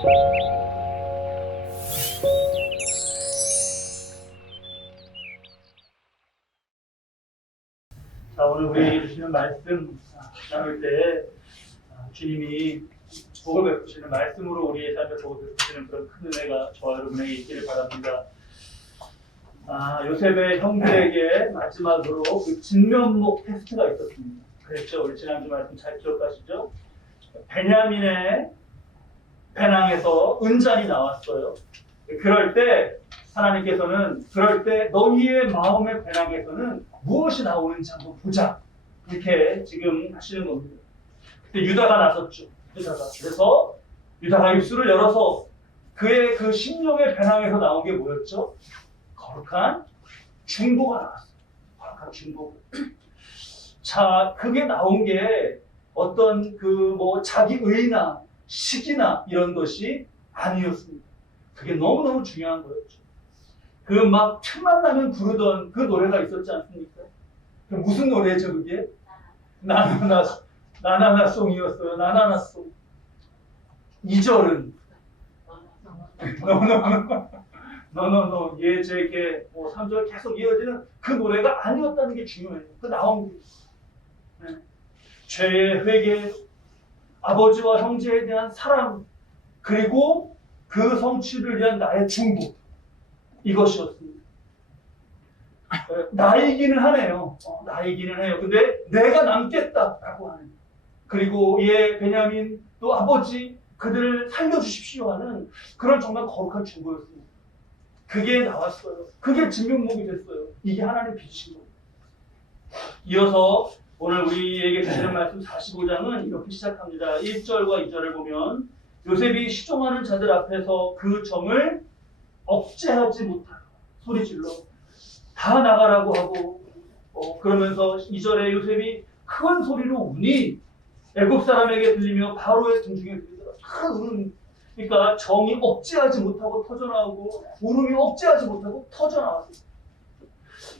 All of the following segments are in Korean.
자, 오늘 우리에게 주시는 말씀 나눌 때 주님이 복을 베푸시는 말씀으로 우리의 삶에 복을 베푸시는 그런 큰 은혜가 저와 여러분에게 있기를 바랍니다. 요셉의 형제에게 마지막으로 그 진면목 테스트가 있었습니다. 그랬죠. 우리 지난주 말씀 잘 기억하시죠? 베냐민의 배낭에서 은잔이 나왔어요. 그럴 때 하나님께서는 너희의 마음의 배낭에서는 무엇이 나오는지 한번 보자. 이렇게 지금 하시는 겁니다. 그때 유다가 나섰죠. 그래서 유다가 입술을 열어서 그의 그 심령의 배낭에서 나온 게 뭐였죠? 거룩한 중보가 나왔어요. 거룩한 중보. 자, 그게 나온 게 어떤 자기 의나 시기나 이런 것이 아니었습니다. 그게 너무너무 중요한 거였죠. 그 막 틈만 나면 부르던 그 노래가 있었지 않습니까? 그 무슨 노래죠, 그게? 나나나송이었어요. 나나나송. 2절은 너너너 얘 제게 3절 계속 이어지는 그 노래가 아니었다는 게 중요해요. 그 나온 게. 네. 죄의 회개, 아버지와 형제에 대한 사랑, 그리고 그 성취를 위한 나의 중보. 이것이었습니다. 나이기는 하네요. 나이기는 해요. 근데 내가 남겠다라고 하는. 그리고 베냐민 또 아버지 그들을 살려주십시오 하는 그런 정말 거룩한 중보였습니다. 그게 나왔어요. 그게 진면목이 됐어요. 이게 하나님 빚으신 거예요. 이어서 오늘 우리에게 주시는 말씀 45장은 이렇게 시작합니다. 1절과 2절을 보면 요셉이 시종하는 자들 앞에서 그 정을 억제하지 못하고 소리질러 다 나가라고 하고 그러면서 2절에 요셉이 큰 소리로 우니 애굽 사람에게 들리며 바로의 등중에 들리더라. 큰 울음. 그러니까 정이 억제하지 못하고 터져나오고 울음이 억제하지 못하고 터져나왔어요.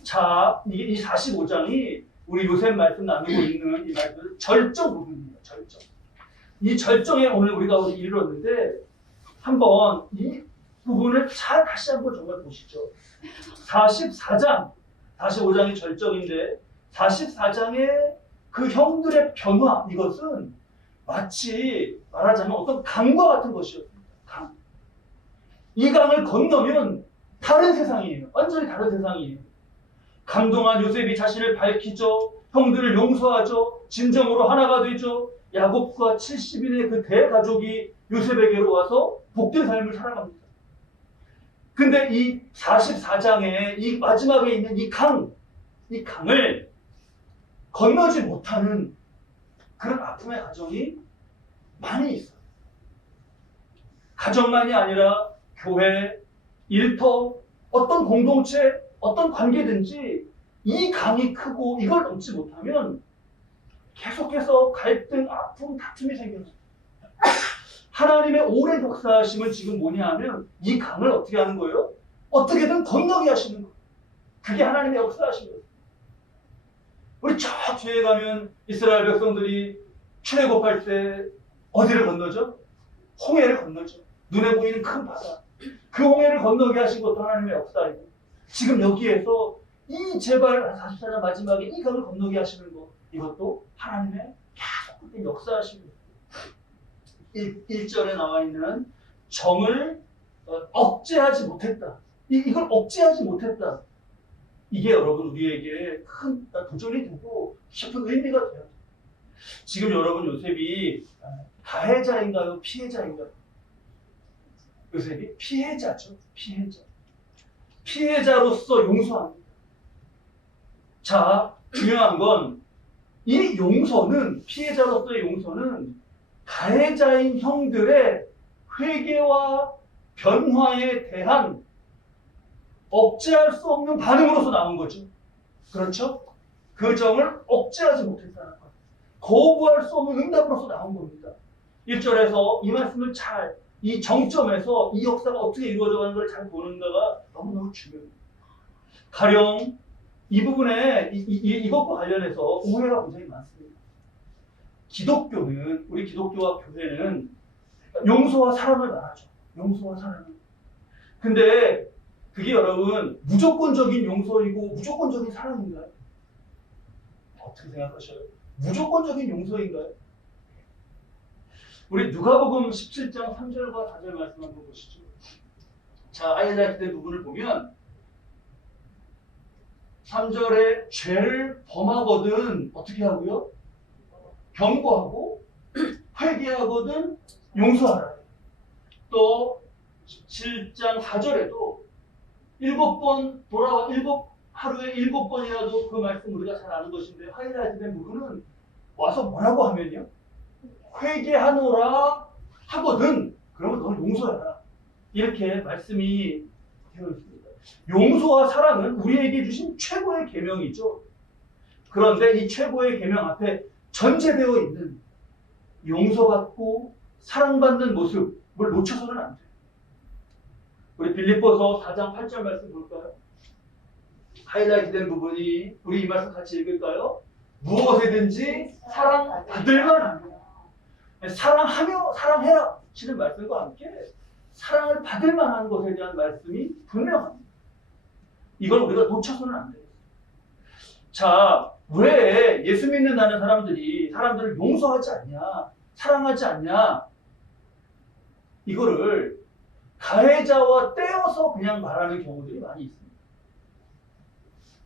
자, 이 45장이 우리 요셉 말씀 나누고 있는 이 말씀 절정 부분입니다. 절정. 이 절정에 오늘 우리가 이르렀는데 한번 이 부분을 잘 다시 한번 정말 보시죠. 44장, 45장이 절정인데 44장의 그 형들의 변화, 이것은 마치 말하자면 어떤 강과 같은 것이었습니다. 강. 이 강을 건너면 다른 세상이에요. 완전히 다른 세상이에요. 감동한 요셉이 자신을 밝히죠. 형들을 용서하죠. 진정으로 하나가 되죠. 야곱과 70인의 그 대가족이 요셉에게로 와서 복된 삶을 살아갑니다. 근데 이 44장에 이 마지막에 있는 이 강을 건너지 못하는 그런 아픔의 가정이 많이 있어요. 가정만이 아니라 교회, 일터, 어떤 공동체, 어떤 관계든지 이 강이 크고 이걸 넘지 못하면 계속해서 갈등, 아픔, 다툼이 생겨요. 하나님의 오랜 역사하심은 지금 뭐냐 하면 이 강을 어떻게 하는 거예요? 어떻게든 건너게 하시는 거예요. 그게 하나님의 역사하심이에요. 우리 저 뒤에 가면 이스라엘 백성들이 출애굽할 때 어디를 건너죠? 홍해를 건너죠. 눈에 보이는 큰 바다. 그 홍해를 건너게 하신 것도 하나님의 역사이고 지금 여기에서 이 제발 44장 마지막에 이 강을 건너게 하시는 것, 이것도 하나님의 계속된 역사하심이에요. 1절에 나와 있는 정을 억제하지 못했다. 이걸 억제하지 못했다. 이게 여러분 우리에게 큰 도전이 되고 깊은 의미가 돼요. 지금 여러분 요셉이 가해자인가요? 피해자인가요? 요셉이 피해자죠. 피해자로서 용서합니다. 자, 중요한 건 이 용서는, 피해자로서의 용서는 가해자인 형들의 회개와 변화에 대한 억제할 수 없는 반응으로서 나온 거죠. 그렇죠? 그 정을 억제하지 못했다는 것. 거부할 수 없는 응답으로서 나온 겁니다. 1절에서 이 말씀을 이 정점에서 이 역사가 어떻게 이루어져 가는 걸 잘 보는가가 너무너무 중요해요. 가령 이 부분에 이것과 관련해서 오해가 굉장히 많습니다. 우리 기독교와 교회는 용서와 사랑을 말하죠. 용서와 사랑을. 근데 그게 여러분 무조건적인 용서이고 무조건적인 사랑인가요? 어떻게 생각하셔요? 무조건적인 용서인가요? 우리 누가복음 17장 3절과 4절 말씀 한번 보시죠. 자, 하이라이트된 부분을 보면 3절에 죄를 범하거든 어떻게 하고요? 경고하고 회개하거든 용서하라. 또 17장 4절에도 7번 돌아와 하루에 7번이라도 그 말씀 우리가 잘 아는 것인데 하이라이트된 부분은 와서 뭐라고 하면요? 회개하노라 하거든 그러면 너는 용서해라. 이렇게 말씀이 되어 있습니다. 용서와 사랑은 우리에게 주신 최고의 계명이죠. 그런데 이 최고의 계명 앞에 전제되어 있는 용서받고 사랑받는 모습을 놓쳐서는 안 돼요. 우리 빌립보서 4장 8절 말씀 볼까요? 하이라이트된 부분이 우리 이 말씀 같이 읽을까요? 무엇에든지 사랑받을만 하며 사랑하며 사랑해라 시는 말씀과 함께 사랑을 받을 만한 것에 대한 말씀이 분명합니다. 이걸 우리가 놓쳐서는 안 돼요. 자, 왜 예수 믿는다는 사람들이 사람들을 용서하지 않냐, 사랑하지 않냐, 이거를 가해자와 떼어서 그냥 말하는 경우들이 많이 있습니다.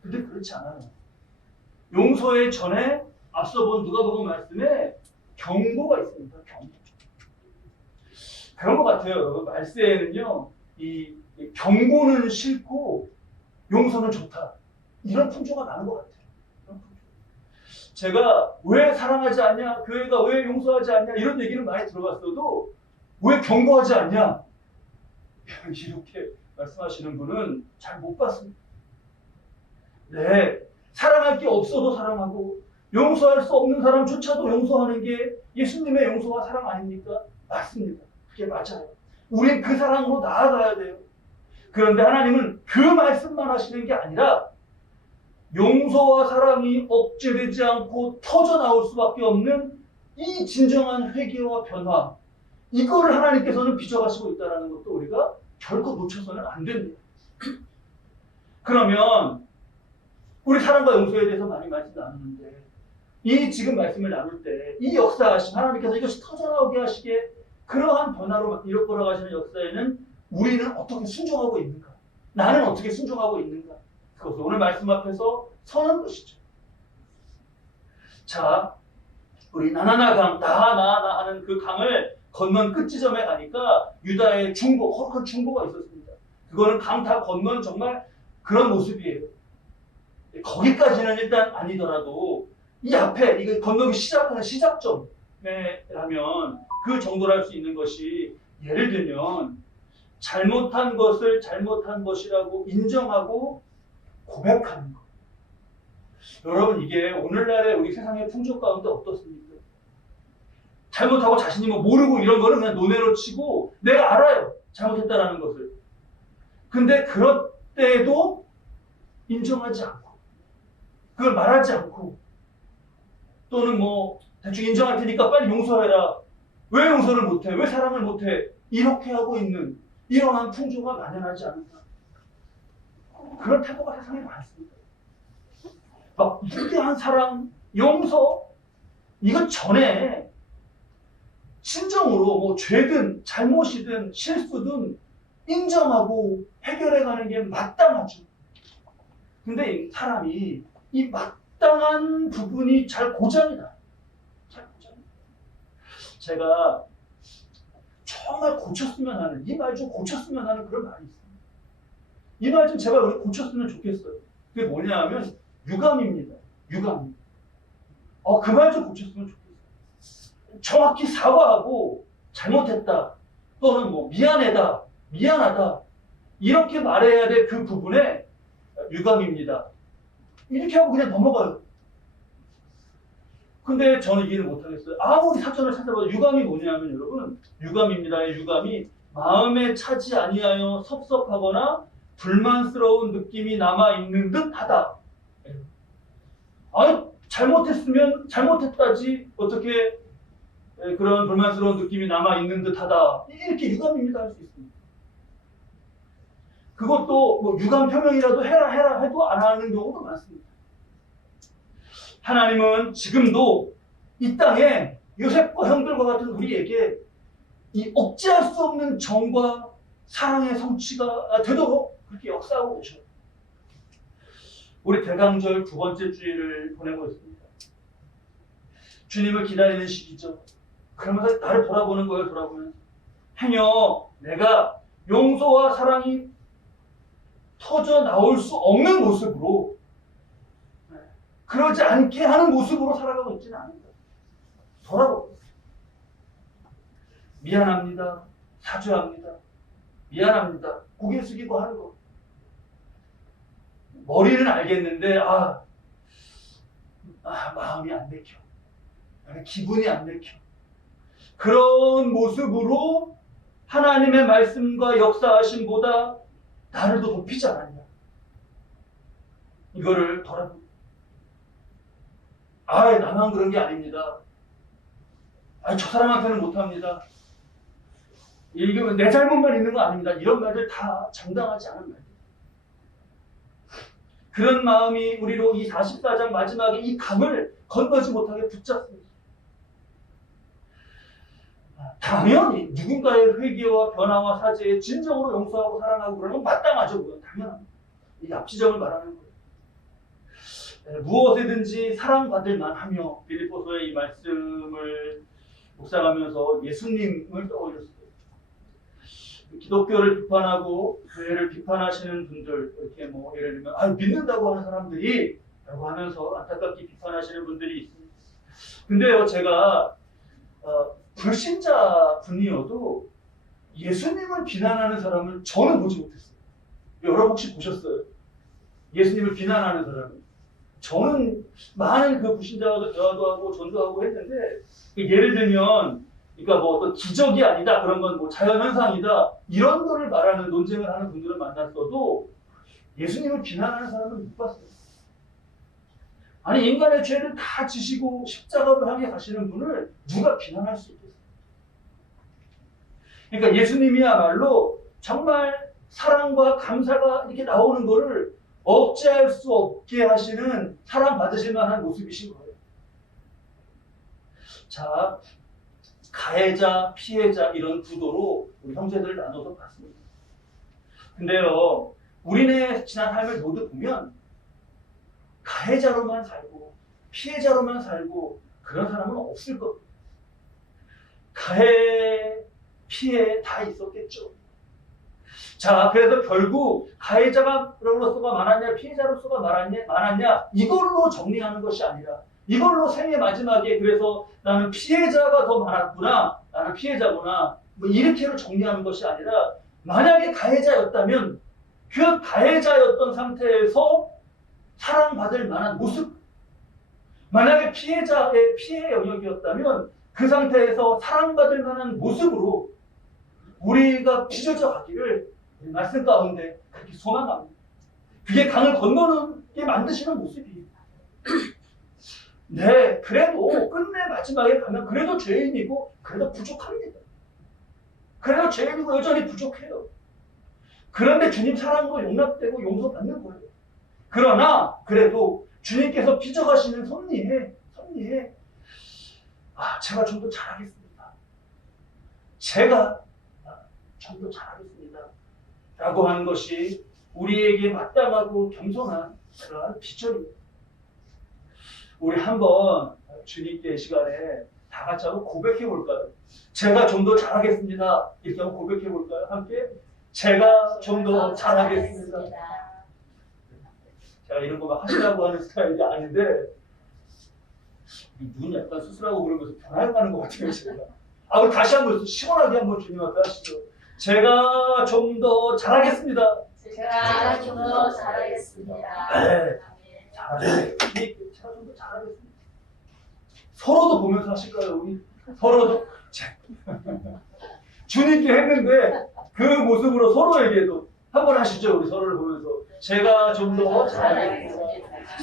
근데 그렇지 않아요. 용서의 전에 앞서 본 누가복음 말씀에 경고가 있습니다. 경고. 그런 것 같아요, 여러분. 말세에는요, 이 경고는 싫고 용서는 좋다. 이런 풍조가 많은 것 같아요. 제가 왜 사랑하지 않냐, 교회가 왜 용서하지 않냐 이런 얘기는 많이 들어봤어도 왜 경고하지 않냐 이렇게 말씀하시는 분은 잘 못 봤습니다. 네, 사랑할 게 없어도 사랑하고 용서할 수 없는 사람조차도 용서하는 게 예수님의 용서와 사랑 아닙니까? 맞습니다. 그게 맞아요. 우린 그 사랑으로 나아가야 돼요. 그런데 하나님은 그 말씀만 하시는 게 아니라 용서와 사랑이 억제되지 않고 터져 나올 수밖에 없는 이 진정한 회개와 변화, 이거를 하나님께서는 빚어가시고 있다는 것도 우리가 결코 놓쳐서는 안 됩니다. 그러면 우리 사랑과 용서에 대해서 많이 말씀 나누는데 이 지금 말씀을 나눌 때 이 역사하신 하나님께서 이것이 터져나오게 하시게 그러한 변화로 이끌어 걸어가시는 역사에는 우리는 어떻게 순종하고 있는가? 나는 어떻게 순종하고 있는가? 그것을 오늘 말씀 앞에서 서는 것이죠. 자, 우리 나나나강, 나하나나 하는 그 강을 건넌 끝 지점에 가니까 유다의 중보, 거룩한 중보가 있었습니다. 그거는 강 다 건넌 정말 그런 모습이에요. 거기까지는 일단 아니더라도 이 앞에 이거 건너기 시작하는 시작점이라면 그 정도로 할 수 있는 것이 예를 들면 잘못한 것을 잘못한 것이라고 인정하고 고백하는 것. 여러분 이게 오늘날의 우리 세상의 풍조 가운데 어떻습니까? 잘못하고 자신이 뭐 모르고 이런 거는 그냥 논외로 치고 내가 알아요. 잘못했다라는 것을. 근데 그럴 때에도 인정하지 않고 그걸 말하지 않고 또는 뭐 대충 인정할 테니까 빨리 용서해라. 왜 용서를 못해? 왜 사랑을 못해? 이렇게 하고 있는 이러한 풍조가 만연하지 않은가. 그런 태도가 세상에 많습니다. 막 무대한 사랑, 용서 이것 전에 진정으로 뭐 죄든 잘못이든 실수든 인정하고 해결해가는 게 마땅하죠. 근데 사람이 이 마땅한 부분이 잘 고장이 나요. 잘 고장이 나요. 제가 정말 고쳤으면 하는, 이 말 좀 고쳤으면 하는 그런 말이 있습니다. 이 말 좀 제발 우리 고쳤으면 좋겠어요. 그게 뭐냐 하면 유감입니다. 유감. 그 말 좀 고쳤으면 좋겠어요. 정확히 사과하고 잘못했다 또는 뭐 미안하다 이렇게 말해야 될 그 부분에 유감입니다. 이렇게 하고 그냥 넘어가요. 근데 저는 이해를 못하겠어요. 아무리 사전을 찾아봐도 유감이 뭐냐면 여러분 유감입니다의 유감이 마음에 차지 아니하여 섭섭하거나 불만스러운 느낌이 남아있는 듯 하다. 아니 잘못했으면 잘못했다지 어떻게 그런 불만스러운 느낌이 남아있는 듯하다. 이렇게 유감입니다 할 수 있습니다. 그것도 뭐 유감 표명이라도 해라 해도 안 하는 경우도 많습니다. 하나님은 지금도 이 땅에 요셉과 형들과 같은 우리에게 이 억제할 수 없는 정과 사랑의 성취가 되도록 그렇게 역사하고 계셔요. 우리 대강절 두 번째 주일을 보내고 있습니다. 주님을 기다리는 시기죠. 그러면서 나를 돌아보는 거예요. 돌아보면서 행여 내가 용서와 사랑이 터져 나올 수 없는 모습으로, 그러지 않게 하는 모습으로 살아가고 있지는 않은다. 돌아보고 미안합니다. 사죄합니다. 미안합니다. 고개 숙이고 하는 거. 머리는 알겠는데 마음이 안 내켜. 기분이 안 내켜. 그런 모습으로 하나님의 말씀과 역사하심보다 나를 더 높이지 않았냐. 이거를 돌아보고 나만 그런 게 아닙니다. 저 사람한테는 못합니다. 이게 내 잘못만 있는 거 아닙니다. 이런 말들 다 장당하지 않은 말들. 그런 마음이 우리로 이 44장 마지막에 이 강을 건너지 못하게 붙잡습니다. 당연히 누군가의 회개와 변화와 사죄에 진정으로 용서하고 사랑하고 그러는 건 마땅하죠. 그건 당연합니다. 이 앞지점을 말하는 거예요. 무엇이든지 사랑받을 만하며, 빌립보서의 이 말씀을 묵상하면서 예수님을 떠올렸어요. 기독교를 비판하고 교회를 비판하시는 분들, 이렇게 뭐 예를 들면 믿는다고 하는 사람들이 라고 하면서 안타깝게 비판하시는 분들이 있습니다. 근데요, 제가 불신자 분이어도 예수님을 비난하는 사람을 저는 보지 못했어요. 여러분 혹시 보셨어요? 예수님을 비난하는 사람을. 저는 많은 그 불신자와도 대화도 하고 전도하고 했는데, 예를 들면 그러니까 뭐 어떤 기적이 아니다, 그런 건 뭐 자연현상이다, 이런 거를 말하는 논쟁을 하는 분들을 만났어도 예수님을 비난하는 사람은 못 봤어요. 아니, 인간의 죄를 다 지시고 십자가로 향해 가시는 분을 누가 비난할 수 있겠어요? 그러니까 예수님이야말로 정말 사랑과 감사가 이렇게 나오는 거를 억제할 수 없게 하시는 사랑받으실 만한 모습이신 거예요. 자, 가해자, 피해자 이런 구도로 우리 형제들을 나눠서 봤습니다. 근데요, 우리네 지난 삶을 모두 보면 가해자로만 살고 피해자로만 살고 그런 사람은 없을 겁니다. 가해, 피해 다 있었겠죠. 자, 그래서 결국 가해자로서가 많았냐 피해자로서가 많았냐 이걸로 정리하는 것이 아니라, 이걸로 생의 마지막에 그래서 나는 피해자가 더 많았구나, 나는 피해자구나, 뭐 이렇게로 정리하는 것이 아니라, 만약에 가해자였다면 그 가해자였던 상태에서 사랑받을 만한 모습, 만약에 피해자의 피해 영역이었다면 그 상태에서 사랑받을 만한 모습으로 우리가 빚어져 가기를 말씀 가운데 그렇게 소망합니다. 그게 강을 건너게 만드시는 모습이에요. 네, 그래도 끝내 마지막에 가면 그래도 죄인이고 그래도 부족합니다. 그래도 죄인이고 여전히 부족해요. 그런데 주님 사랑도 용납되고 용서받는 거예요. 그러나 그래도 주님께서 빚어가시는 섭리에 제가 좀 더 잘하겠습니다. 제가 좀 더 잘하겠습니다. 라고 하는 것이 우리에게 마땅하고 겸손한 그러한 비전입니다. 우리 한번 주님께 이 시간에 다 같이 한번 고백해 볼까요? 제가 좀 더 잘하겠습니다. 이렇게 한번 고백해 볼까요? 함께 제가 좀 더 잘하겠습니다. 제가 이런 거 막 하시라고 하는 스타일이 아닌데 눈 약간 수술하고 그러면서 변화해가는 것 같아요. 제가. 우리 다시 한번 시원하게 한번 주님 앞에 하시죠. 제가 좀 더 잘하겠습니다. 제가 좀 더 잘하겠습니다. 네. 잘하겠습니다. 제가 좀 더 잘하겠습니다. 서로도 보면서 하실까요? 우리 서로도 주님께 했는데 그 모습으로 서로에게도 한번 하시죠. 우리 서로를 보면서 제가 좀 더 잘하겠습니다.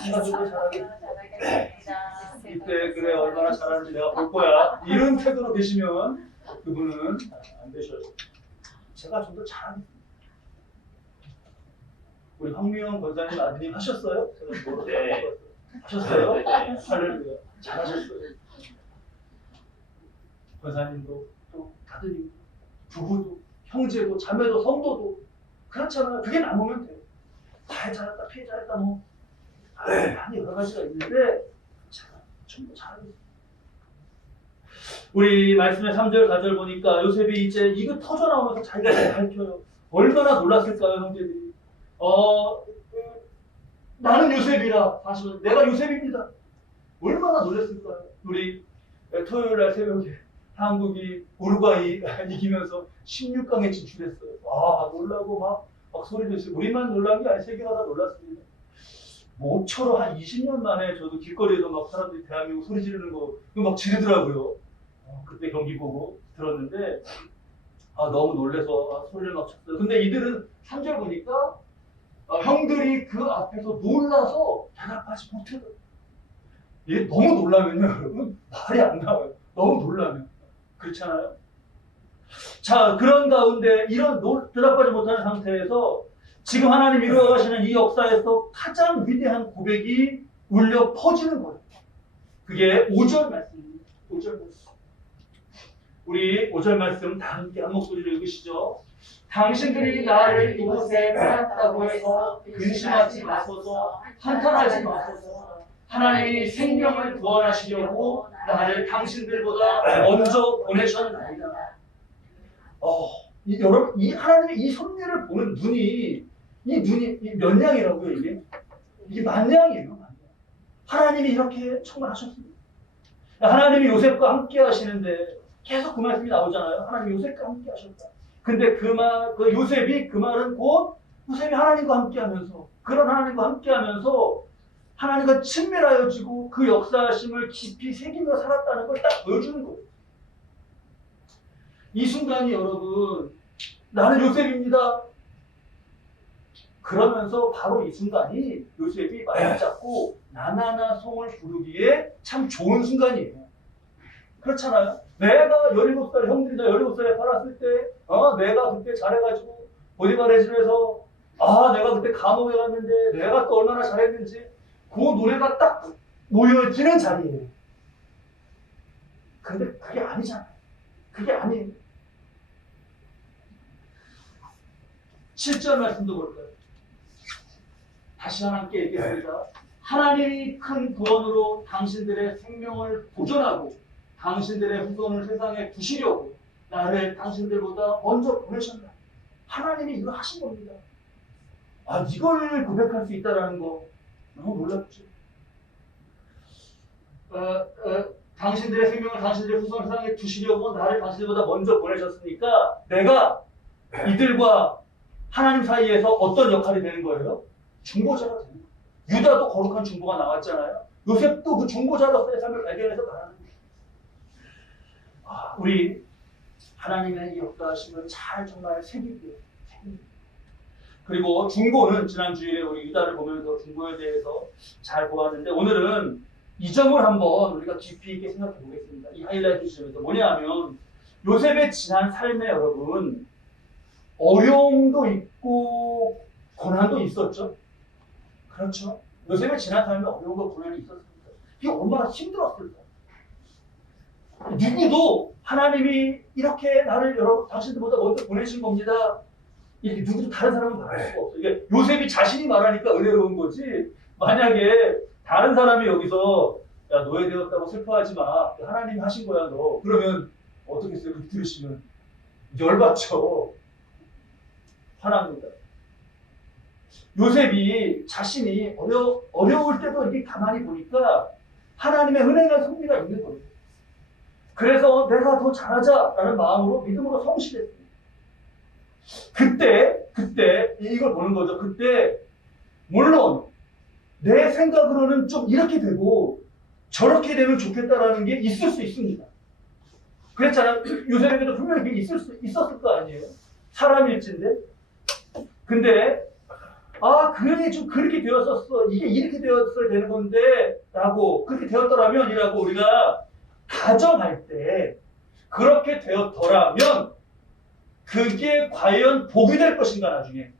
제가 좀 더 잘하겠습니다. 이때 그래 얼마나 잘하는지 내가 볼 거야. 이런 태도로 계시면 그분은 안 되셔요. 제가 좀 더 잘하겠습니다. 우리 황미영 권사님 아드님 하셨어요? 제가 뭐로 네. 하셨어요? 네. 할렐루야. 잘하셨어요. 권사님도 또 아드님, 부부도 형제도 자매도 성도도 그렇잖아요. 그게 남으면 돼요. 잘 잘했다, 피해 잘했다 뭐 많이 여러 가지가 있는데 제가 좀 더 잘하겠습니다. 우리 말씀의 3절, 4절 보니까 요셉이 이제 이거 터져 나오면서 자기가 밝혀요. 얼마나 놀랐을까요, 형제들이. 나는 요셉이라. 사실은 내가 요셉입니다. 얼마나 놀랐을까요? 우리 토요일 날 새벽에 한국이 우루과이 이기면서 16강에 진출했어요. 와, 놀라고 막 소리 냈어요. 우리만 놀란 게 아니라 세계가 다 놀랐습니다. 모처럼 한 20년 만에 저도 길거리에서 막 사람들이 대한민국 소리 지르는 거 막 지르더라고요. 그때 경기 보고 들었는데 너무 놀래서 소리를 막 쳤어요. 근데 이들은 3절 보니까 형들이 그 앞에서 놀라서 대답하지 못하더라고요. 이게 너무 놀라면요, 여러분 말이 안 나와요. 너무 놀라면. 그렇잖아요? 자, 그런 가운데 이런 대답하지 못하는 상태에서 지금 하나님 이루어가시는 이 역사에서 가장 위대한 고백이 울려 퍼지는 거예요. 그게 5절 말씀입니다. 5절 말씀. 우리 5절 말씀 다 함께 한 목소리로 읽으시죠. 당신들이 나를 이곳에 팔았다고 해서 근심하지 마소서, 한탄하지 마소서. 하나님이 생명을 구원하시려고 나를 당신들보다 먼저 보내셨나이다. 여러분, 이 하나님의 이 섭리를 보는 눈이 몇 양이라고요, 이게? 이게 만양이에요, 만양. 하나님이 이렇게 정말 하셨습니다. 하나님이 요셉과 함께 하시는데 계속 그 말씀이 나오잖아요. 하나님이 요셉과 함께 하셨다. 근데 그 요셉이 그 말은 곧 요셉이 하나님과 함께 하면서, 그런 하나님과 함께 하면서 하나님과 친밀하여지고 그 역사하심을 깊이 새기며 살았다는 걸 딱 보여주는 거예요. 이 순간이 여러분, 나는 요셉입니다. 그러면서 바로 이 순간이 요셉이 마음 잡고 나나나 송을 부르기에 참 좋은 순간이에요. 그렇잖아요. 내가 17살, 형들이 나 17살에 살았을 때, 내가 그때 잘해가지고 보디발의 집에서, 내가 그때 감옥에 갔는데 내가 또 얼마나 잘했는지 그 노래가 딱 모여지는 자리예요. 근데 그게 아니잖아요. 그게 아니에요. 7절 말씀도 볼까요? 다시 함께 얘기합니다. 하나님이 큰 구원으로 당신들의 생명을 보존하고 당신들의 후손을 세상에 두시려고 나를 당신들보다 먼저 보내셨다. 하나님이 이거 하신 겁니다. 이걸 고백할 수 있다는 거 너무 놀랍죠. 당신들의 생명을 당신들의 후손을 세상에 두시려고 나를 당신들보다 먼저 보내셨으니까 내가 이들과 하나님 사이에서 어떤 역할이 되는 거예요? 중보자가 되는 거예요. 유다도 거룩한 중보가 나왔잖아요. 요셉도 그 중보자로서의 삶을 발견해서 가라는 거예요. 우리 하나님의 이 역사하심을 잘 정말 새기고요. 그리고 중보는 지난 주일에 우리 유다를 보면서 중보에 대해서 잘 보았는데 오늘은 이 점을 한번 우리가 깊이 있게 생각해 보겠습니다. 이 하이라이트 지점에서 뭐냐면 요셉의 지난 삶에 여러분 어려움도 있고 고난도 있었죠. 그렇죠. 요셉의 지난 삶에 어려움과 고난이 있었습니다. 이게 얼마나 힘들었을까. 누구도 하나님이 이렇게 나를 당신들보다 먼저 보내신 겁니다. 이렇게 누구도 다른 사람은 말할 수가 없어요. 이게 요셉이 자신이 말하니까 은혜로운 거지. 만약에 다른 사람이 여기서 야 노예되었다고 슬퍼하지 마. 하나님이 하신 거야 너. 그러면 어떻겠어요? 그렇게 들으시면 열받죠. 화납니다. 요셉이 자신이 어려울 때도 이렇게 가만히 보니까 하나님의 은혜가 섭리가 있는 거예요. 그래서 내가 더 잘하자라는 마음으로 믿음으로 성실했습니다. 그때 이걸 보는 거죠. 그때 물론 내 생각으로는 좀 이렇게 되고 저렇게 되면 좋겠다라는 게 있을 수 있습니다. 그랬잖아요. 요셉에게도 분명히 있었을 거 아니에요. 사람일진데. 근데 그게 좀 그렇게 되었었어. 이게 이렇게 되었어야 되는 건데 라고 그렇게 되었더라면 이라고 우리가 가정할 때 그렇게 되었더라면 그게 과연 복이 될 것인가 나중에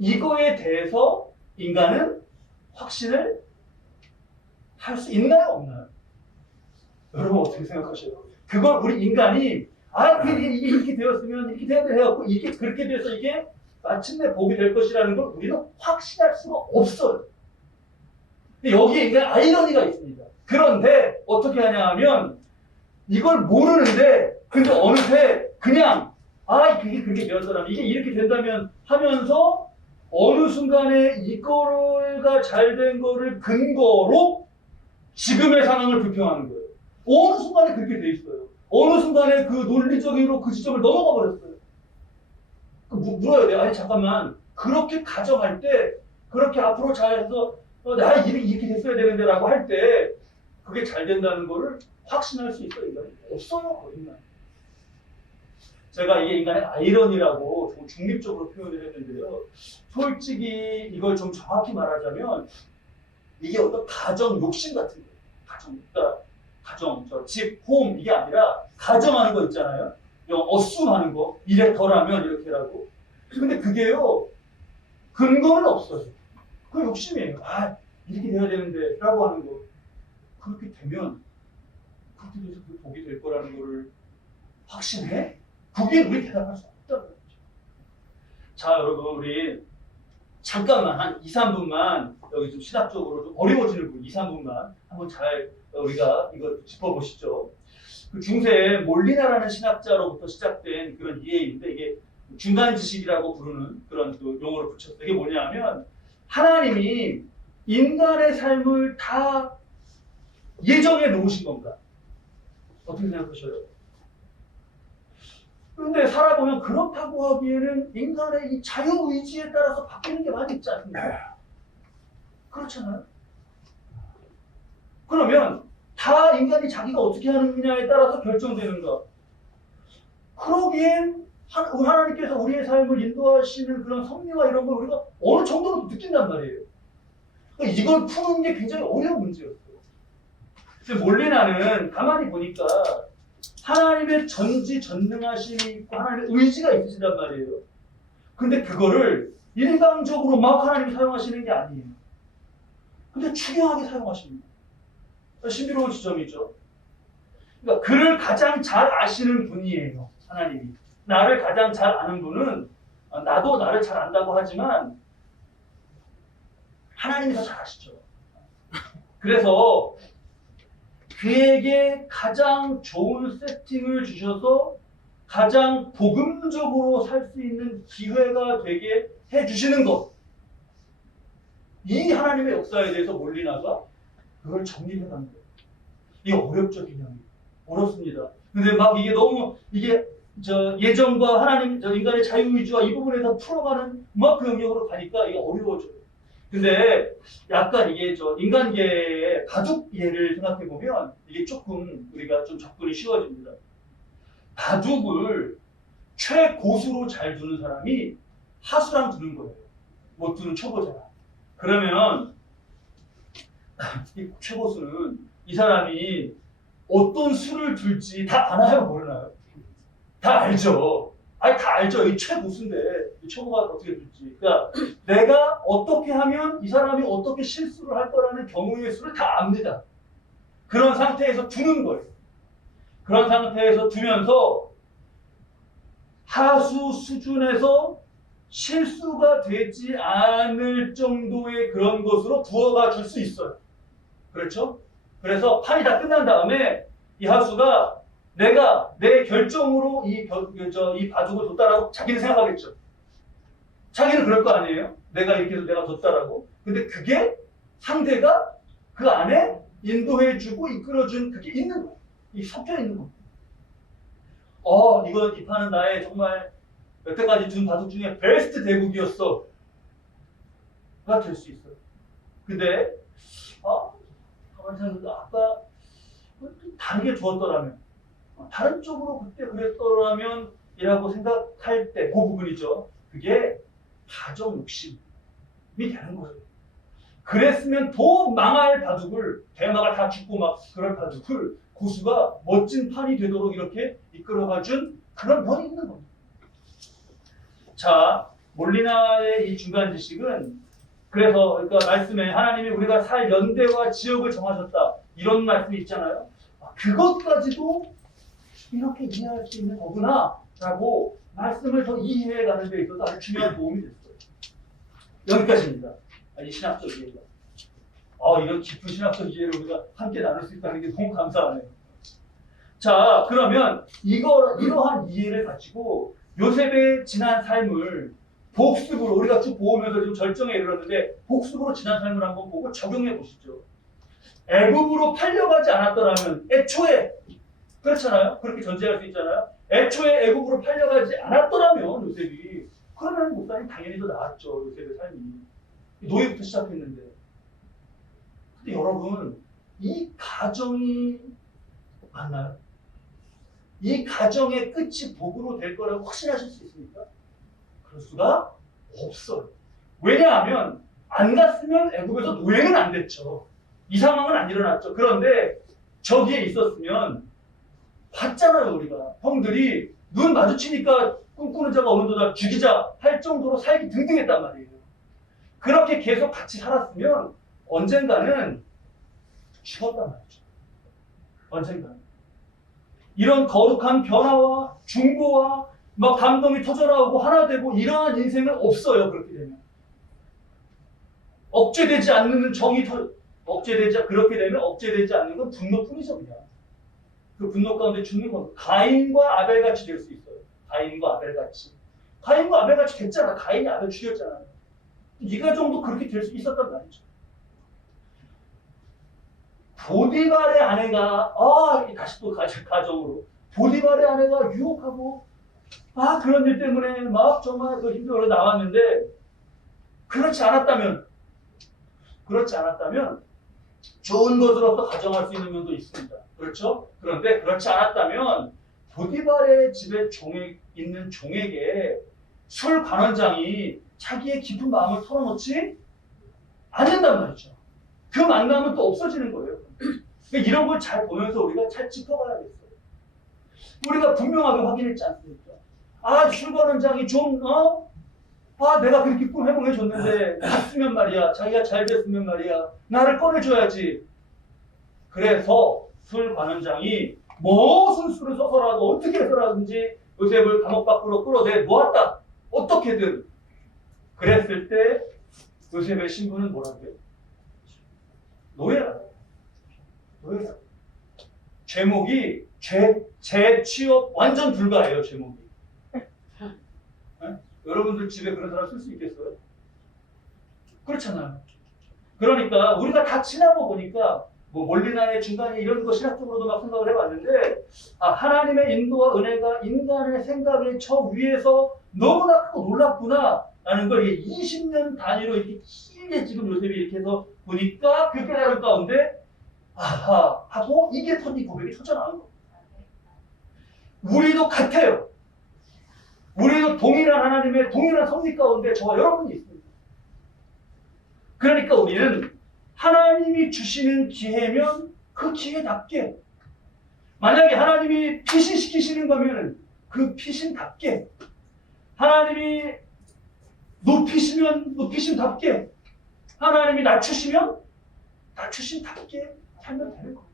이거에 대해서 인간은 확신을 할 수 있나요 없나요? 여러분 어떻게 생각하셔요? 그걸 우리 인간이 이게 이렇게 되었으면 이렇게 돼야 돼갖고 이게 그렇게 돼서 이게 마침내 복이 될 것이라는 걸 우리는 확신할 수가 없어요. 근데 여기에 인간 아이러니가 있습니다. 그런데 어떻게 하냐 하면 이걸 모르는데 근데 어느새 그냥 이게 그렇게 되었더라면 이게 이렇게 된다면 하면서 어느 순간에 이거가 잘 된 거를 근거로 지금의 상황을 불평하는 거예요. 어느 순간에 그렇게 돼 있어요. 어느 순간에 그 논리적으로 그 지점을 넘어가 버렸어요. 물어야 돼요. 아니 잠깐만 그렇게 가정할 때 그렇게 앞으로 잘해서 이렇게 됐어야 되는데 라고 할 때 그게 잘 된다는 거를 확신할 수 있어요? 인간이? 없어요. 인간. 제가 이게 인간의 아이러니라고 좀 중립적으로 표현을 했는데요. 솔직히 이걸 좀 정확히 말하자면 이게 어떤 가정 욕심 같은 거예요. 가정, 집, 홈 이게 아니라 가정하는 거 있잖아요. 어쌔하는 거, 이래 덜하면 이렇게라고. 근데 그게요, 근거는 없어요. 그 욕심이에요. 이렇게 돼야 되는데 라고 하는 거. 그렇게 되면 그렇게 돼서 그 복이 될 거라는 거를 확신해? 그게 우리 대답할 수 없다는 거죠. 자, 여러분 우리 잠깐만 한 2, 3분만 여기 좀 신학적으로 좀 어려워지는 부분 2, 3분만 한번 잘 우리가 이걸 짚어보시죠. 그 중세 몰리나라는 신학자로부터 시작된 그런 이해인데 이게 중간 지식이라고 부르는 그런 그 용어를 붙였어요. 이게 뭐냐면 하나님이 인간의 삶을 다 예정해 놓으신 건가? 어떻게 생각하셔요? 근데 살아보면 그렇다고 하기에는 인간의 이 자유의지에 따라서 바뀌는 게 많이 있지 않습니까? 그렇잖아요? 그러면 다 인간이 자기가 어떻게 하느냐에 따라서 결정되는가? 그러기엔 하나님께서 우리의 삶을 인도하시는 그런 섭리와 이런 걸 우리가 어느 정도로 느낀단 말이에요. 그러니까 이걸 푸는 게 굉장히 어려운 문제였어요. 그래서 몰리나는 가만히 보니까 하나님의 전지전능하심이 있고 하나님의 의지가 있으시단 말이에요. 근데 그거를 일방적으로 막 하나님이 사용하시는 게 아니에요. 근데 중요하게 사용하십니다. 신비로운 지점이죠. 그러니까 그를 가장 잘 아시는 분이에요. 하나님이. 나를 가장 잘 아는 분은 나도 나를 잘 안다고 하지만 하나님이 더 잘 아시죠. 그래서 그에게 가장 좋은 세팅을 주셔서 가장 복음적으로 살 수 있는 기회가 되게 해주시는 것. 이 하나님의 역사에 대해서 몰리나가 그걸 정리해 간 거예요. 이게 어렵죠, 개념이. 어렵습니다. 근데 막 이게 너무 예정과 하나님, 인간의 자유의지와 이 부분에서 풀어가는 그 영역으로 가니까 이게 어려워져요. 근데 약간 이게 인간계의 가족 예를 생각해 보면 이게 조금 우리가 좀 접근이 쉬워집니다. 가족을 최고수로 잘 두는 사람이 하수랑 두는 거예요. 못 두는 초보자라. 그러면 이 최고수는 이 사람이 어떤 수를 둘지 다 아나요, 모르나요? 다 알죠. 다 알죠. 이 최고수인데 이 초보가 어떻게 둘지. 그러니까 내가 어떻게 하면 이 사람이 어떻게 실수를 할 거라는 경우의 수를 다 압니다. 그런 상태에서 두는 거예요. 그런 상태에서 두면서 하수 수준에서 실수가 되지 않을 정도의 그런 것으로 부어가 줄 수 있어요. 그렇죠? 그래서 판이 다 끝난 다음에 이 하수가 내가 내 결정으로 이 바둑을 뒀다라고 자기는 생각하겠죠. 자기는 그럴 거 아니에요? 내가 이렇게 해서 내가 뒀다라고. 근데 그게 상대가 그 안에 인도해주고 이끌어준 그게 있는 거예요. 이 섞여 있는 거예요. 이 판은 나의 정말 여태까지 둔 바둑 중에 베스트 대국이었어. 가 될 수 있어요. 근데 가만히 생각해도 아까 다르게 두었더라면 다른 쪽으로 그때 그랬더라면 이라고 생각할 때 그 부분이죠. 그게 가정 욕심이 되는 거예요. 그랬으면 더 망할 바둑을, 대마가 다 죽고 막 그럴 바둑을 고수가 멋진 판이 되도록 이렇게 이끌어가 준 그런 면이 있는 겁니다. 자, 몰리나의 이 중간 지식은 그래서 그러니까 말씀에 하나님이 우리가 살 연대와 지역을 정하셨다 이런 말씀이 있잖아요. 그것까지도 이렇게 이해할 수 있는 거구나 라고 말씀을 더 이해해 가는 데 있어서 아주 중요한 도움이 됐어요. 여기까지입니다. 이 신학적 이해가. 이런 깊은 신학적 이해를 우리가 함께 나눌 수 있다는 게 너무 감사하네요. 자, 그러면 이러한 이해를 가지고 요셉의 지난 삶을 복습으로 우리가 쭉 보면서 지금 절정에 이르렀는데 복습으로 지난 삶을 한번 보고 적용해 보시죠. 애굽으로 팔려가지 않았더라면 애초에 그렇잖아요. 그렇게 전제할 수 있잖아요. 애초에 애굽으로 팔려가지 않았더라면 요셉이 그러면 목사님 당연히 더 나았죠. 요셉의 삶이 노예부터 시작했는데. 근데 여러분 이 가정이 맞나요? 이 가정의 끝이 복으로 될 거라고 확신하실 수 있습니까? 그럴 수가 없어요. 왜냐하면 안 갔으면 애굽에서 노예는 안 됐죠. 이 상황은 안 일어났죠. 그런데 저기에 있었으면 봤잖아요. 우리가 형들이 눈 마주치니까 꿈꾸는 자가 어느 도다 죽이자 할 정도로 살기 등등했단 말이에요. 그렇게 계속 같이 살았으면 언젠가는 죽었단 말이죠. 언젠가는. 이런 거룩한 변화와 중보와 막 감동이 터져나오고 하나 되고 이러한 인생은 없어요. 그렇게 되면 억제되지 않는 정이 그렇게 되면 억제되지 않는 건 분노뿐이죠. 그냥 그 분노 가운데 죽는 건 가인과 아벨같이 될 수 있어요. 가인과 아벨같이 됐잖아. 가인이 아벨 죽였잖아. 이가 정도 그렇게 될 수 있었단 말이죠. 보디발의 아내가 다시 또 가정으로 보디발의 아내가 유혹하고 그런 일 때문에 막 정말 그 힘들어 나왔는데 그렇지 않았다면 좋은 것으로서 가정할 수 있는 면도 있습니다. 그렇죠? 그런데 그렇지 않았다면 보디발의 집에 있는 종에게 술 관원장이 자기의 깊은 마음을 털어놓지 않는단 말이죠. 그 만남은 또 없어지는 거예요. 그러니까 이런 걸 잘 보면서 우리가 잘 짚어가야겠어요. 우리가 분명하게 확인했지 않습니까? 술 관원장이 좀 내가 그렇게 꿈 해몽해줬는데 갔으면 말이야. 자기가 잘 됐으면 말이야. 나를 꺼내줘야지. 그래서 술 관원장이 무슨 수를 써서라도 어떻게 해서라든지 요셉을 감옥 밖으로 끌어내 놓았다. 어떻게든. 그랬을 때 요셉의 신분은 뭐라고요? 노예라. 제목이 재취업 완전 불가해요. 제목이. 네? 여러분들 집에 그런 사람 쓸 수 있겠어요? 그렇잖아요. 그러니까 우리가 다 지나고 보니까 몰리나의 중간에 이런 거 신학적으로도 막 생각을 해봤는데 하나님의 인도와 은혜가 인간의 생각의 저 위에서 너무나 크고 놀랍구나 라는 걸 20년 단위로 이렇게 길게 지금 요셉이 이렇게 해서 보니까 그 깨달음 가운데 하고 이게 이 고백이 터져나온 겁니다. 우리도 같아요. 우리도 동일한 하나님의 동일한 섭리 가운데 저와 여러분이 있습니다. 그러니까 우리는 하나님이 주시는 기회면 그 기회답게, 만약에 하나님이 피신시키시는 거면 그 피신답게, 하나님이 높이시면 높이심답게, 하나님이 낮추시면 낮추심답게 살면 되는 거예요.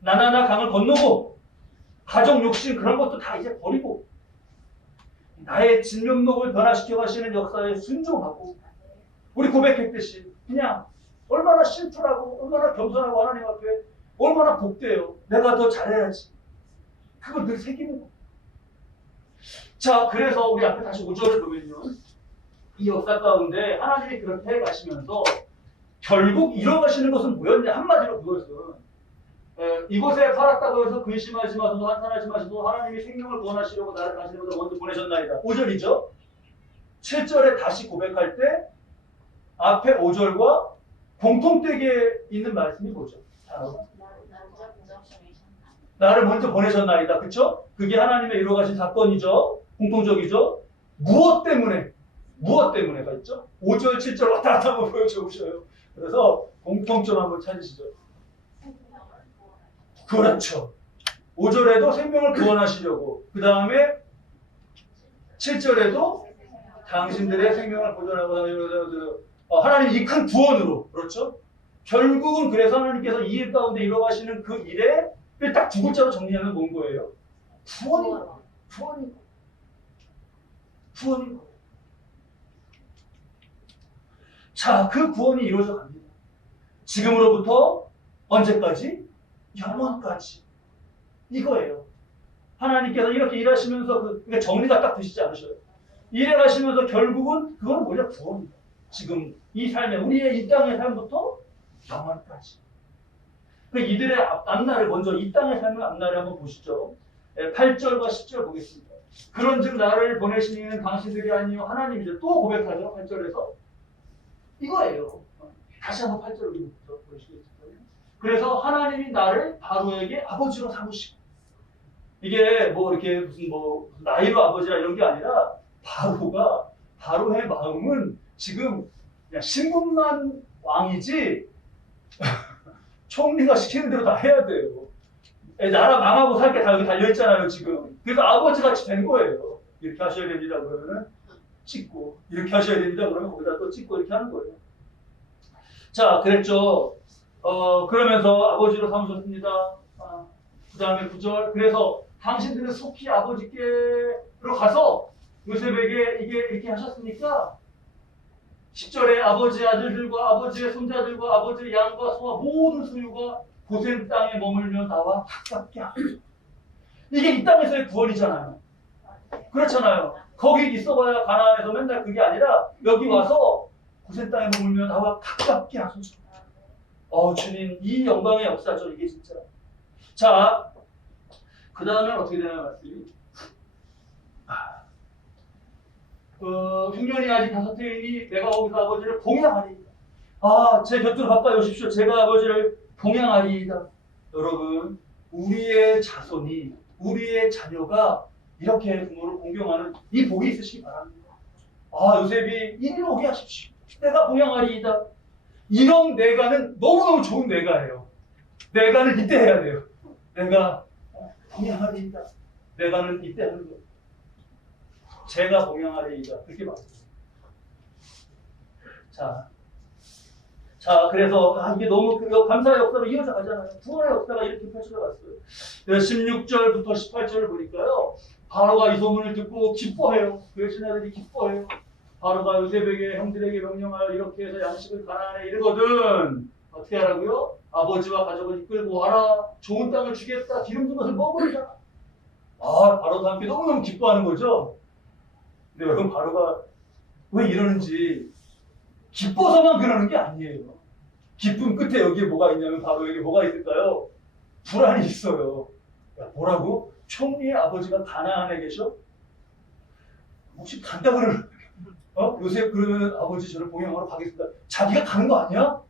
나나나 강을 건너고 가정 욕심 그런 것도 다 이제 버리고 나의 진면목을 변화시켜 가시는 역사에 순종하고 우리 고백했듯이 그냥 얼마나 심플하고 얼마나 겸손하고 하나님 앞에 얼마나 복돼요. 내가 더 잘해야지. 그걸 늘 새기는 거예요. 자, 그래서 우리 앞에 다시 5절을 보면요. 이 역사 가운데 하나님이 그렇게 해가시면서 결국 이뤄가시는 것은 뭐였냐? 한마디로 그것은 이곳에 팔았다고 해서 근심하지 마소서 한탄하지 마소서 하나님이 생명을 구원하시려고 나를 가시는보다 먼저 보내셨나이다. 5절이죠. 7절에 다시 고백할 때 앞에 5절과 공통되게 있는 말씀이 뭐죠? 나를 먼저 보내셨나이다. 그쵸? 그게 하나님의 이루어가신 사건이죠. 공통적이죠. 무엇 때문에가 있죠? 5절, 7절 왔다 갔다 한번 보여줘보셔요. 그래서 공통점 한번 찾으시죠. 그렇죠. 5절에도 생명을 구원하시려고, 그 다음에 7절에도 당신들의 생명을 보존하고 하나님 이 큰 구원으로, 그렇죠? 결국은 그래서 하나님께서 이 일 가운데 이뤄가시는 그 일에 딱 두 글자로 정리하면 뭔 거예요? 구원인 거예요. 자, 그 구원이 이루어져 갑니다. 지금으로부터 언제까지? 영원까지. 이거예요. 하나님께서 이렇게 일하시면서 그러니까 정리가 딱 되시지 않으셔요? 일해가시면서 결국은 그건 뭐냐? 구원입니다. 지금 이 삶에 우리의 이 땅의 삶부터 영원까지. 그 이들의 앞날을 먼저 이 땅의 삶의 앞날을 한번 보시죠. 8절과 10절 보겠습니다. 그런즉 나를 보내시는 당신들이 아니요 하나님이죠. 또 고백하죠. 8절에서 이거예요. 다시 한번 8절을 보시겠어요. 그래서 하나님이 나를 바로에게 아버지로 삼으시고, 이게 뭐 이렇게 무슨 나이로 아버지라 이런 게 아니라 바로의 마음은 지금 그냥 신분만 왕이지 총리가 시키는 대로 다 해야 돼요. 나라 망하고 살 게 다 여기 달려있잖아요, 지금. 그래서 아버지 같이 된 거예요. 이렇게 하셔야 됩니다, 그러면은 찍고, 이렇게 하셔야 됩니다, 그러면 거기다 또 찍고 이렇게 하는 거예요. 자, 그랬죠. 그러면서 아버지로 삼으셨습니다. 그 다음에 9절. 그래서 당신들은 속히 아버지께로 가서 요셉에게 이게 이렇게 하셨으니까 10절에 아버지의 아들들과 아버지의 손자들과 아버지의 양과 소와 모든 소유가 고센 땅에 머물며 나와 가깝게 하소서. 이게 이 땅에서의 구원이잖아요. 그렇잖아요. 거기 있어봐야 가나안에서 맨날 그게 아니라 여기 와서 고센 땅에 머물며 나와 가깝게 하소서. 주님, 이 영광의 역사죠, 이게 진짜. 자, 그 다음에 어떻게 되나요, 말씀이? 흉년이 아직 5해이니 내가 거기서 아버지를 봉양하리이다. 제 곁으로 가까이 오십시오. 제가 아버지를 봉양하리이다. 여러분, 우리의 자손이, 우리의 자녀가 이렇게 부모를 공경하는 이 복이 있으시기 바랍니다. 요셉이 이리로 오게 하십시오. 내가 봉양하리이다. 이런 내가는 너무너무 좋은 내가예요. 내가는 이때 해야 돼요. 내가 봉양하리이다. 내가는 이때 하는 거예요. 제가 봉양하리이다. 그렇게 말해요. 자, 그래서 이게 너무 감사의 역사로 이어져 가잖아요. 구원의 역사가 이렇게 펼쳐져 갔어요. 16절부터 18절을 보니까요. 바로가 이 소문을 듣고 기뻐해요. 그 신하들이 기뻐해요. 바로가 요셉에게 형들에게 명령하여 이렇게 해서 양식을 가나안에 이르거든. 어떻게 하라고요? 아버지와 가족을 이끌고 와라. 좋은 땅을 주겠다. 기름 진 것을 먹으리라. 바로도 함께 너무너무 기뻐하는 거죠. 근데 여러분, 바로가 왜 이러는지 기뻐서만 그러는 게 아니에요. 기쁨 끝에 여기에 뭐가 있냐면 바로에게 뭐가 있을까요? 불안이 있어요. 뭐라고? 총리의 아버지가 가나안에 계셔? 혹시 간다 그러는 요셉 그러면 아버지 저를 봉양하러 가겠습니다. 자기가 가는 거 아니야?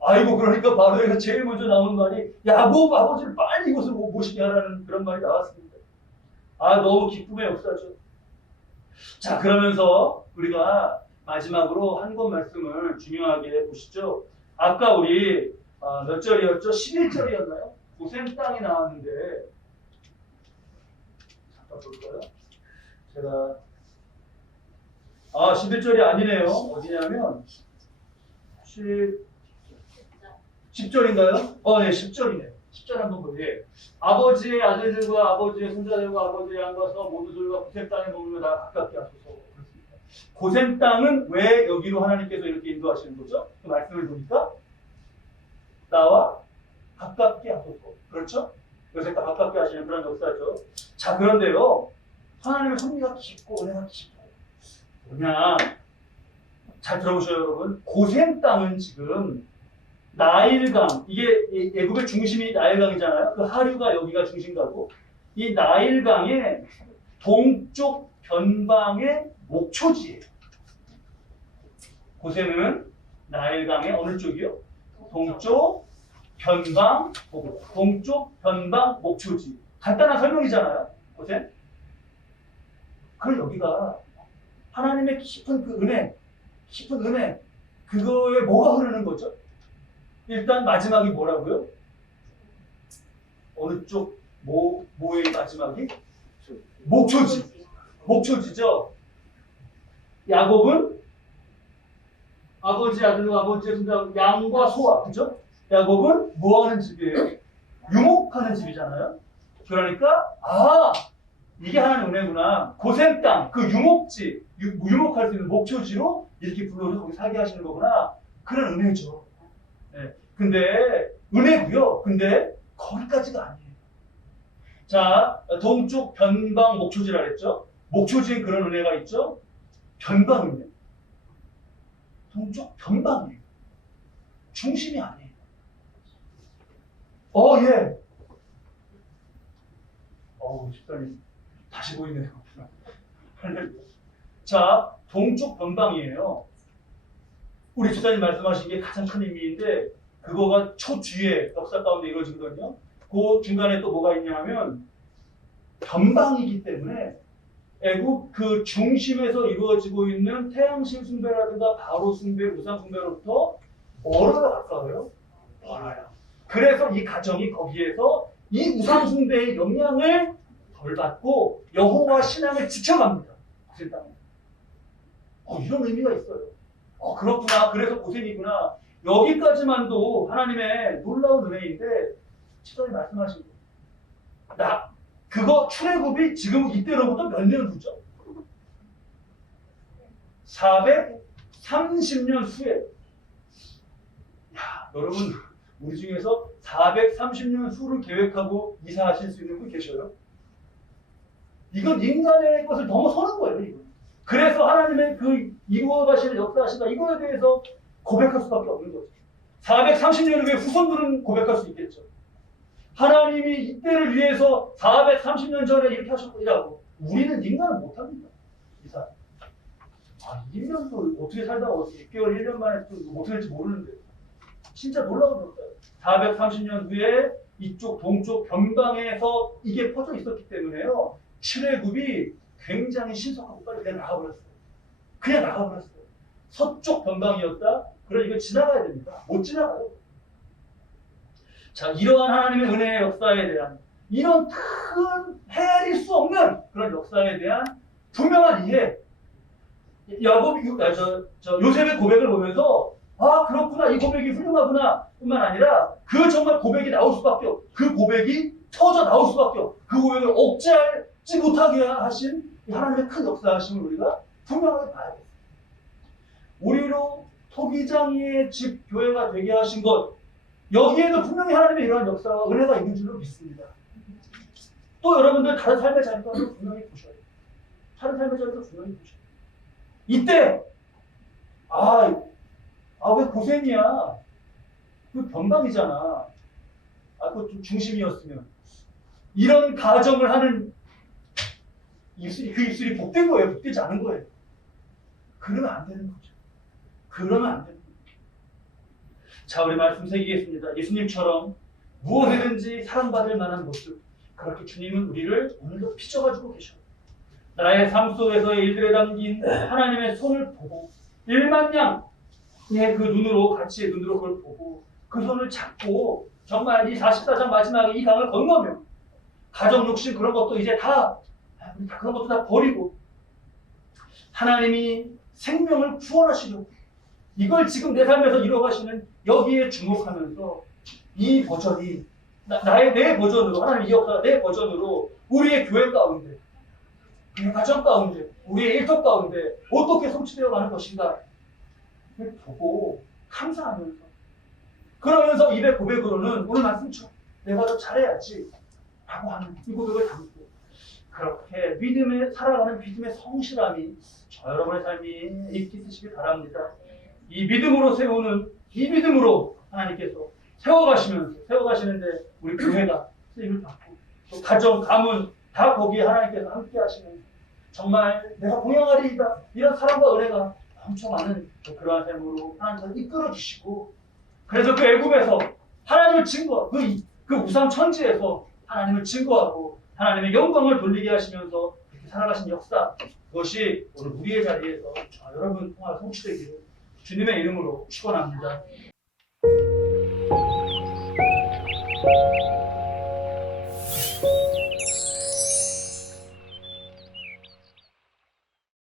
아이고, 그러니까 바로에서 제일 먼저 나오는 말이 야곱 아버지를 빨리 이곳을 모시게 하라는 그런 말이 나왔습니다. 너무 기쁨의 역사죠. 자, 그러면서 우리가 마지막으로 한 권 말씀을 중요하게 보시죠. 아까 우리 몇 절이었죠? 11절이었나요? 고센 땅이 나왔는데 잠깐 볼까요? 제가 11절이 아니네요. 어디냐면 10절인가요? 네, 10절이네요. 10절 한번 보세요. 아버지의 아들들과 아버지의 손자들과 아버지의 양과 소 모든 소유가 고센 땅에 머물며 다 가깝게 하소서. 고센 땅은 왜 여기로 하나님께서 이렇게 인도하시는 거죠? 그 말씀을 보니까 나와 가깝게 하소서. 그렇죠? 요셉과 가깝게 하시는 그런 역사죠. 자, 그런데요, 하나님의 섭리가 깊고 은혜가 깊어요. 뭐냐? 잘 들어보셔요, 여러분. 고센 땅은 지금 나일강, 이게 애굽의 중심이 나일강이잖아요. 그 하류가 여기가 중심가고, 이 나일강의 동쪽 변방의 목초지예요. 고센은 나일강의 어느 쪽이요? 동쪽 변방, 동쪽 변방 목초지. 간단한 설명이잖아요, 고센. 그럼 여기가 하나님의 깊은 그 은혜, 깊은 은혜, 그거에 뭐가 흐르는 거죠? 일단 마지막이 뭐라고요? 어느 쪽, 뭐의 마지막이? 목초지. 목초지죠. 야곱은 아버지 아들과 아버지의 손자 양과 소와, 그죠? 야곱은 뭐 하는 집이에요? 유목하는 집이잖아요. 그러니까 이게 하나님 은혜구나. 고센 땅, 그 유목지, 유목할 수 있는 목초지로 이렇게 불러서 거기 살게 하시는 거구나. 그런 은혜죠. 네. 근데 은혜고요. 근데 거기까지가 아니에요. 자, 동쪽 변방 목초지라 그랬죠. 목초지엔 그런 은혜가 있죠. 변방은요. 동쪽 변방이에요. 중심이 아니에요. 예. 집사님 다시 보이네요. 자, 동쪽 변방이에요. 우리 집사님 말씀하신 게 가장 큰 의미인데 그거가 초뒤에 역사 가운데 이루어지거든요. 그 중간에 또 뭐가 있냐 하면 변방이기 때문에 애국 그 중심에서 이루어지고 있는 태양신 숭배라든가 바로 숭배, 우상 숭배로부터 멀어요, 가까워요? 멀어요. 그래서 이 가정이 거기에서 이 우상 숭배의 영향을 덜 받고 여호와 신앙을 지켜갑니다. 고센 땅에. 이런 의미가 있어요. 그렇구나. 그래서 고센이구나. 여기까지만도 하나님의 놀라운 은혜인데 집사님 말씀하신 거. 그거 출애굽이 지금 이때로부터 몇 년 후죠? 430년 후에. 여러분 우리 중에서 430년 후를 계획하고 이사하실 수 있는 분 계셔요? 이건 인간의 것을 넘어서는 거예요. 이건. 그래서 하나님의 그 이루어가시는 역사하시다 이거에 대해서 고백할 수밖에 없는 거죠. 430년 후에 후손들은 고백할 수 있겠죠. 하나님이 이때를 위해서 430년 전에 이렇게 하셨더라고. 우리는 인간은 못합니다. 이사. 1년도 어떻게 살다가 6개월, 1년 만에 또 어떻게 될지 모르는데. 진짜 놀라운 거예요. 430년 후에 이쪽 동쪽 변방에서 이게 퍼져 있었기 때문에요. 출애굽이 굉장히 신속하고 빨리 그냥 나가버렸어요. 그냥 나가버렸어요. 서쪽 변방이었다? 그럼 이거 지나가야 됩니다. 못 지나가요. 자, 이러한 하나님의 은혜의 역사에 대한 이런 큰 헤아릴 수 없는 그런 역사에 대한 분명한 이해. 요셉의 고백을 보면서 그렇구나, 이 고백이 훌륭하구나 뿐만 아니라 그 정말 고백이 나올 수밖에 없고 그 고백이 터져 나올 수밖에 없고 그 고백을 억제하지 못하게 하신 하나님의 큰 역사하심을 우리가 분명하게 봐야겠어요. 우리로 토기장이의 집 교회가 되게 하신 것, 여기에도 분명히 하나님의 이러한 역사와 은혜가 있는 줄로 믿습니다. 또 여러분들 다른 삶의 자리도 분명히 보셔야 돼요. 다른 삶의 자리도 분명히 보셔야 돼요. 이때 왜 고생이야? 그 변방이잖아. 그거 좀 중심이었으면. 이런 가정을 하는 그 입술이 복된 거예요. 복되지 않은 거예요. 그러면 안 되는 거죠. 그러면 안 되는 거죠. 자, 우리 말씀 새기겠습니다. 예수님처럼 무엇이든지 사랑받을 만한 모습. 그렇게 주님은 우리를 오늘도 빚어가지고 계셔요. 나의 삶 속에서의 일들에 담긴 하나님의 손을 보고 1만 양의 그 눈으로 같이 눈으로 그걸 보고 그 손을 잡고 정말 이 44장 마지막에 이 강을 건너며 가정 욕심 그런 것도 이제 그런 것도 다 버리고 하나님이 생명을 구원하시려고 이걸 지금 내 삶에서 이루어가시는 여기에 주목하면서 이 버전이 내 버전으로 하나님 이 역사가 내 버전으로 우리의 교회 가운데 우리의 가정 가운데 우리의 일터 가운데 어떻게 성취되어 가는 것인가 보고 감사하면서 그러면서 입의 고백으로는 오늘 말씀처럼 내가 더 잘해야지 라고 하는 이 고백을 담고 그렇게 살아가는 믿음의 성실함이 저 여러분의 삶이 있게 있으시길 바랍니다. 이 믿음으로 세우는 이 믿음으로 하나님께서 세워가시는데 우리 교회가 쓰임을 받고 또 가정, 가문 다 거기에 하나님께서 함께 하시는 정말 내가 공양하리이다 이런 사랑과 은혜가 엄청 많은 그러한 삶으로 하나님께서 이끌어 주시고 그래서 그 애굽에서 하나님을 증거 그 우상 천지에서 하나님을 증거하고 하나님의 영광을 돌리게 하시면서 살아가신 역사, 그것이 오늘 우리의 자리에서 여러분 통하여 성취되기를 주님의 이름으로 축원합니다.